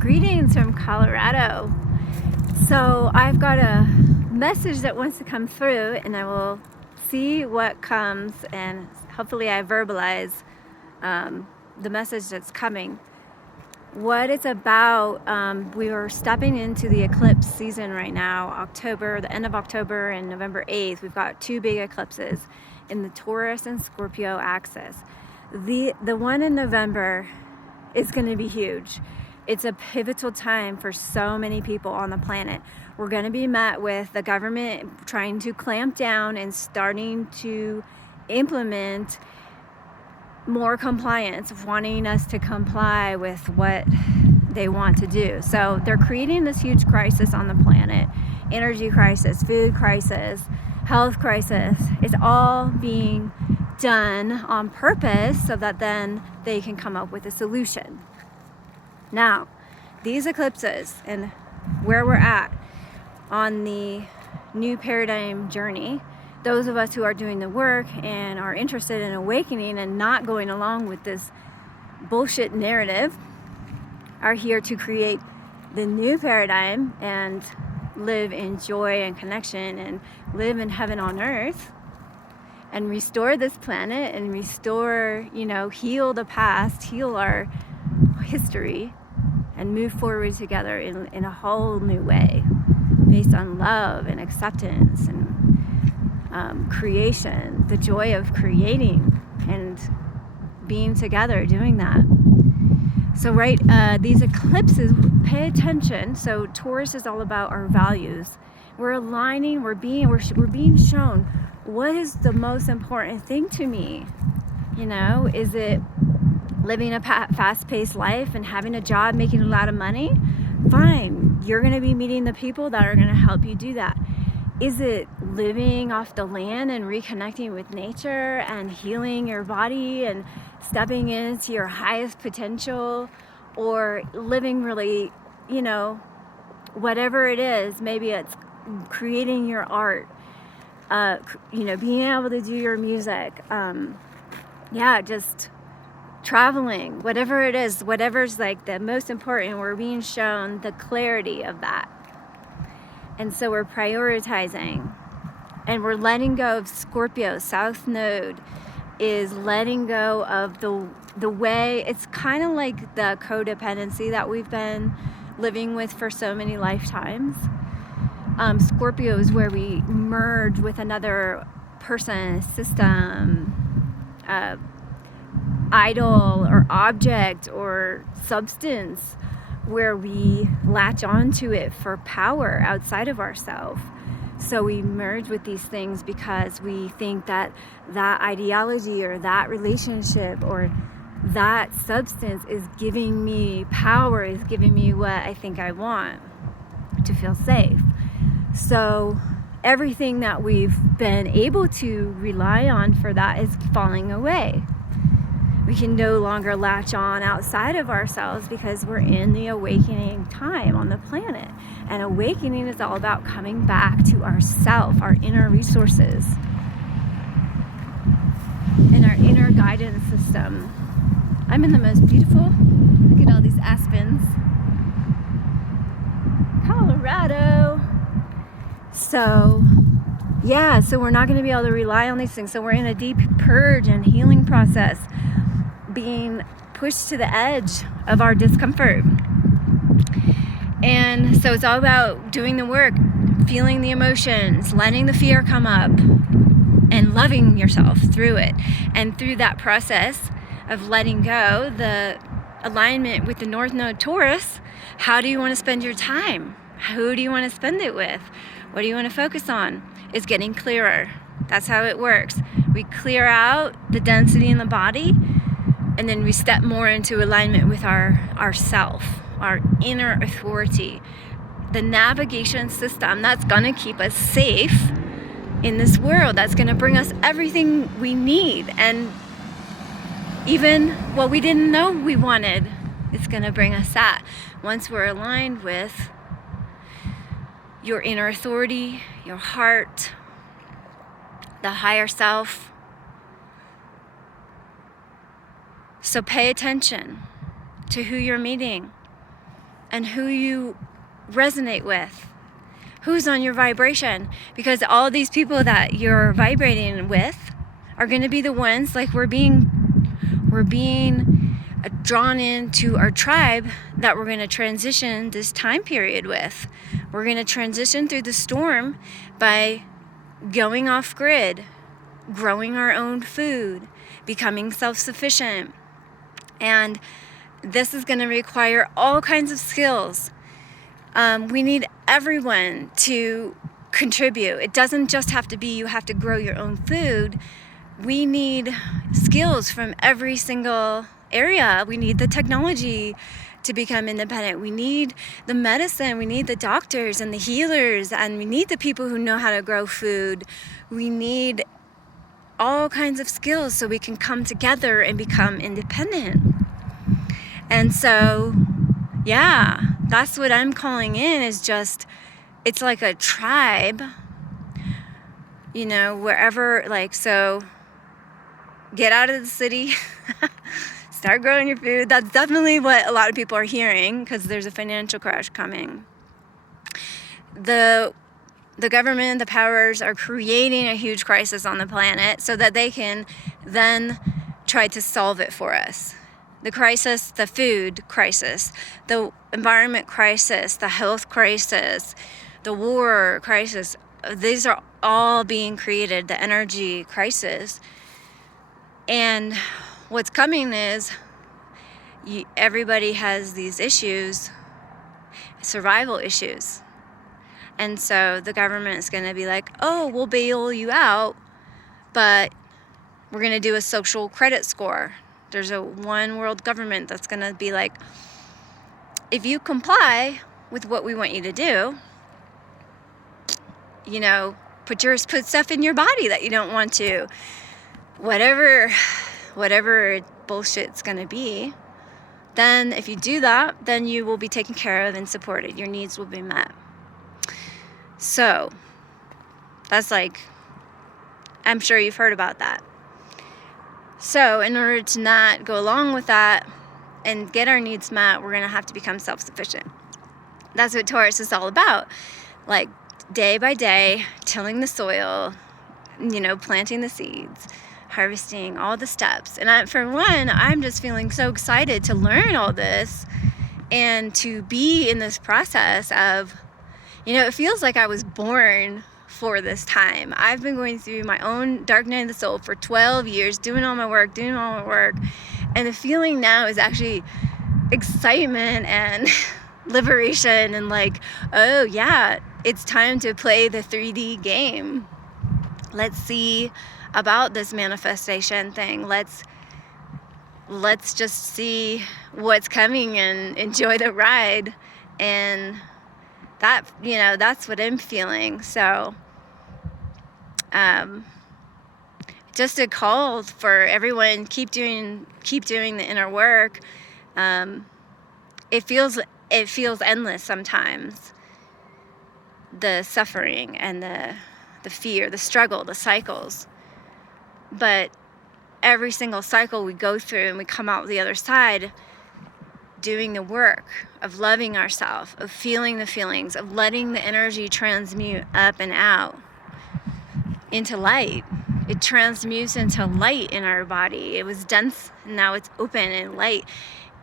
Greetings from Colorado. So I've got a message that wants to come through, and I will see what comes, and hopefully I verbalize the message that's coming. What it's about, we are stepping into the eclipse season right now, October, the end of October and November 8th. We've got two big eclipses in the Taurus and Scorpio axis. The one in November is going to be huge. It's a pivotal time for so many people on the planet. We're going to be met with the government trying to clamp down and starting to implement more compliance, wanting us to comply with what they want to do. So they're creating this huge crisis on the planet. Energy crisis, food crisis, health crisis. It's all being done on purpose so that then they can come up with a solution. Now, these eclipses and where we're at on the new paradigm journey, those of us who are doing the work and are interested in awakening and not going along with this bullshit narrative, are here to create the new paradigm and live in joy and connection and live in heaven on earth and restore this planet and restore, heal the past, heal our history, and move forward together in a whole new way based on love and acceptance and creation, the joy of creating and being together doing that. So these eclipses, pay attention. So Taurus is all about our values. We're aligning, we're being shown what is the most important thing to me. Is it living a fast-paced life and having a job, making a lot of money? Fine, you're going to be meeting the people that are going to help you do that. Is it living off the land and reconnecting with nature and healing your body and stepping into your highest potential, or living really, whatever it is? Maybe it's creating your art, being able to do your music, just traveling, whatever it is, whatever's like the most important. We're being shown the clarity of that. And so we're prioritizing and we're letting go of Scorpio. South Node is letting go of the way, it's kind of like the codependency that we've been living with for so many lifetimes. Scorpio is where we merge with another person, system, idol or object or substance, where we latch onto it for power outside of ourselves. So we merge with these things because we think that that ideology or that relationship or that substance is giving me power, is giving me what I think I want to feel safe. So everything that we've been able to rely on for that is falling away. We can no longer latch on outside of ourselves because we're in the awakening time on the planet. And awakening is all about coming back to ourself, our inner resources, and our inner guidance system. I'm in the most beautiful, look at all these aspens, Colorado. So we're not going to be able to rely on these things. So we're in a deep purge and healing process, being pushed to the edge of our discomfort. And so it's all about doing the work, feeling the emotions, letting the fear come up, and loving yourself through it. And through that process of letting go, the alignment with the North Node Taurus, how do you want to spend your time? Who do you want to spend it with? What do you want to focus on? It's getting clearer. That's how it works. We clear out the density in the body, and then we step more into alignment with our self, our inner authority, the navigation system that's going to keep us safe in this world, that's going to bring us everything we need, and even what we didn't know we wanted, it's going to bring us that once we're aligned with your inner authority, your heart, the higher self. So pay attention to who you're meeting. and who you resonate with, who's on your vibration, because all these people that you're vibrating with are going to be the ones, like, we're being drawn into our tribe that we're going to transition this time period with. We're going to transition through the storm by going off grid, growing our own food, becoming self-sufficient. And this is going to require all kinds of skills. We need everyone to contribute. It doesn't just have to be you have to grow your own food. We need skills from every single area. We need the technology to become independent. We need the medicine. We need the doctors and the healers, and we need the people who know how to grow food. We need all kinds of skills so we can come together and become independent. And so, yeah, that's what I'm calling in, is just, it's like a tribe, you know, wherever, like, so get out of the city, start growing your food. That's definitely what a lot of people are hearing, because there's a financial crash coming. The government, the powers are creating a huge crisis on the planet so that they can then try to solve it for us. The crisis, the food crisis, the environment crisis, the health crisis, the war crisis, these are all being created, the energy crisis. And what's coming is everybody has these issues, survival issues. And so the government is going to be like, oh, we'll bail you out, but we're going to do a social credit score. There's a one world government that's going to be like, if you comply with what we want you to do, you know, put stuff in your body that you don't want to, whatever bullshit it's going to be, then if you do that, then you will be taken care of and supported. Your needs will be met. So that's like, I'm sure you've heard about that. So in order to not go along with that and get our needs met, we're going to have to become self-sufficient. That's what Taurus is all about. Like, day by day, tilling the soil, you know, planting the seeds, harvesting, all the steps. And for one, I'm just feeling so excited to learn all this and to be in this process of, you know, it feels like I was born for this time. I've been going through my own dark night of the soul for 12 years, doing all my work. And the feeling now is actually excitement and liberation, and like, oh yeah, it's time to play the 3D game. Let's see about this manifestation thing. Let's just see what's coming and enjoy the ride. And that, you know, that's what I'm feeling. So just a call for everyone, keep doing the inner work. It feels endless sometimes, the suffering and the fear, the struggle, the cycles. But every single cycle we go through and we come out the other side doing the work of loving ourselves, of feeling the feelings, of letting the energy transmute up and out into light. It transmutes into light in our body. It was dense, and now it's open and light,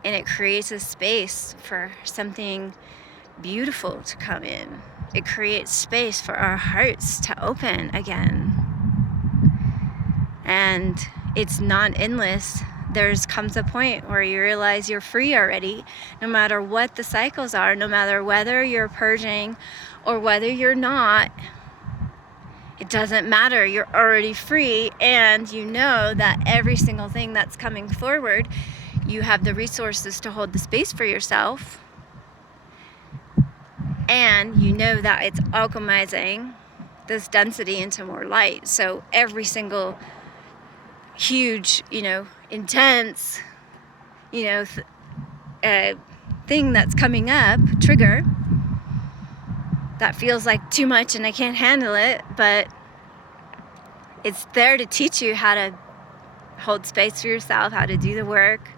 and it creates a space for something beautiful to come in. It creates space for our hearts to open again. And it's not endless. Comes a point where you realize you're free already, no matter what the cycles are, no matter whether you're purging or whether you're not. It doesn't matter. You're already free, and you know that every single thing that's coming forward, you have the resources to hold the space for yourself, and you know that it's alchemizing this density into more light. So every single huge, you know, intense, you know, thing that's coming up, trigger, that feels like too much and I can't handle it, but it's there to teach you how to hold space for yourself, how to do the work,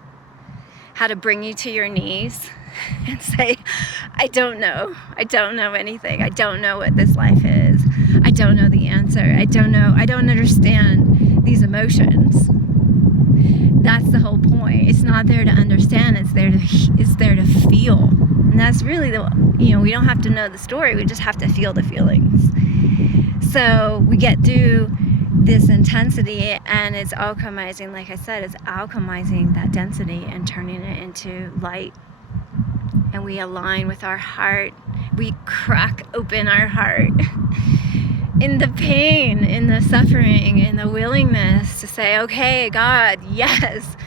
how to bring you to your knees and say, I don't know anything. I don't know what this life is. I don't know the answer. I don't understand these emotions. That's the whole point. It's not there to understand, it's there to feel. And that's really we don't have to know the story, we just have to feel the feelings. So we get through this intensity, and it's alchemizing, like I said, it's alchemizing that density and turning it into light. And we align with our heart. We crack open our heart in the pain, in the suffering, in the willingness to say, okay, God, yes,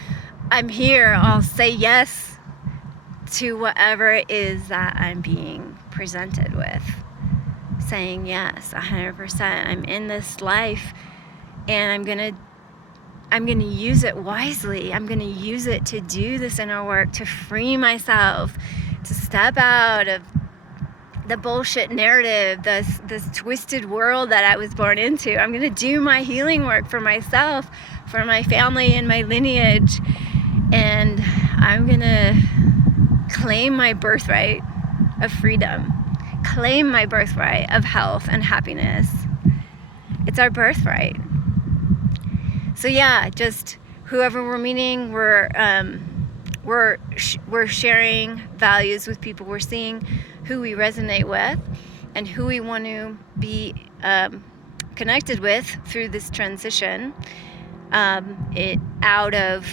I'm here. I'll say yes to whatever it is that I'm being presented with. Saying yes, 100%. I'm in this life, and I'm gonna use it wisely. I'm gonna use it to do this inner work, to free myself, to step out of the bullshit narrative, this twisted world that I was born into. I'm gonna do my healing work for myself, for my family and my lineage, and I'm gonna claim my birthright of freedom, claim my birthright of health and happiness. It's our birthright. So yeah, just whoever we're meeting, we're sharing values with people. We're seeing who we resonate with and who we want to be connected with through this transition, out of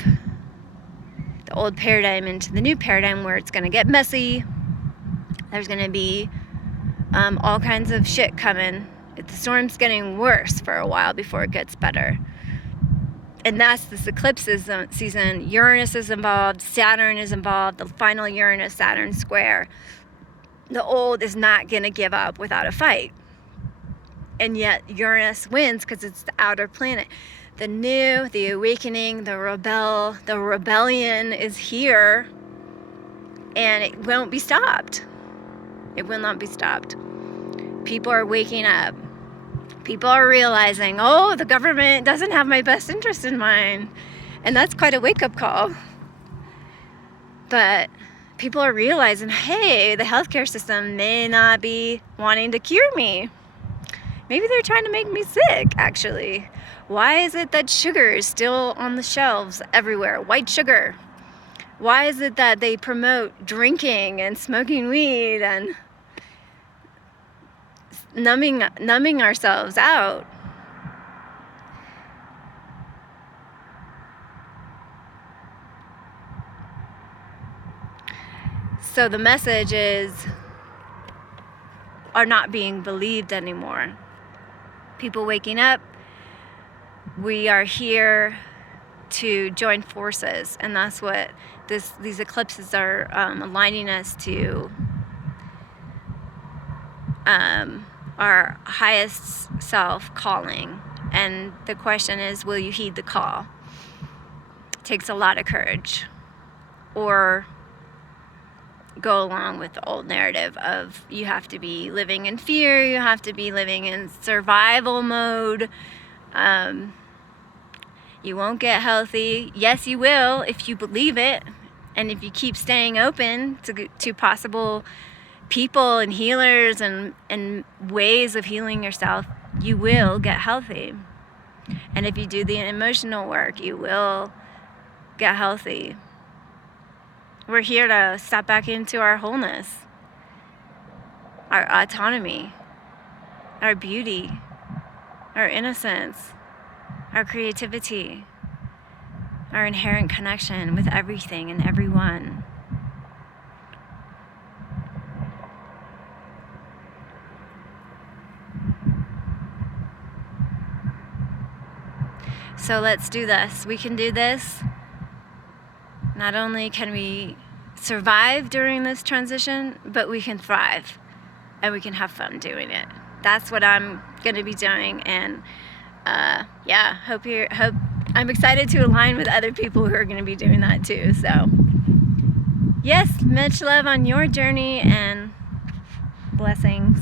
the old paradigm into the new paradigm, where it's going to get messy. There's going to be all kinds of shit coming. The storm's getting worse for a while before it gets better. And that's this eclipse season. Uranus is involved, Saturn is involved, the final Uranus-Saturn square. The old is not going to give up without a fight. And yet Uranus wins because it's the outer planet. The new, the awakening, the rebellion is here, and it won't be stopped. It will not be stopped. People are waking up. People are realizing, oh, the government doesn't have my best interest in mind. And that's quite a wake-up call. But people are realizing, hey, the healthcare system may not be wanting to cure me. Maybe they're trying to make me sick, actually. Why is it that sugar is still on the shelves everywhere? White sugar. Why is it that they promote drinking and smoking weed and numbing ourselves out? So the messages are not being believed anymore. People waking up, we are here to join forces, and that's what these eclipses are aligning us to. Our highest self calling. And the question is, will you heed the call? It takes a lot of courage. Or go along with the old narrative of you have to be living in fear, you have to be living in survival mode. You won't get healthy. Yes, you will if you believe it, and if you keep staying open to possible people and healers and ways of healing yourself, you will get healthy. And if you do the emotional work, you will get healthy. We're here to step back into our wholeness, our autonomy, our beauty, our innocence, our creativity, our inherent connection with everything and everyone. So let's do this. We can do this. Not only can we survive during this transition, but we can thrive and we can have fun doing it. That's what I'm going to be doing, and yeah, hope I'm excited to align with other people who are going to be doing that too. So yes, much love on your journey, and blessings.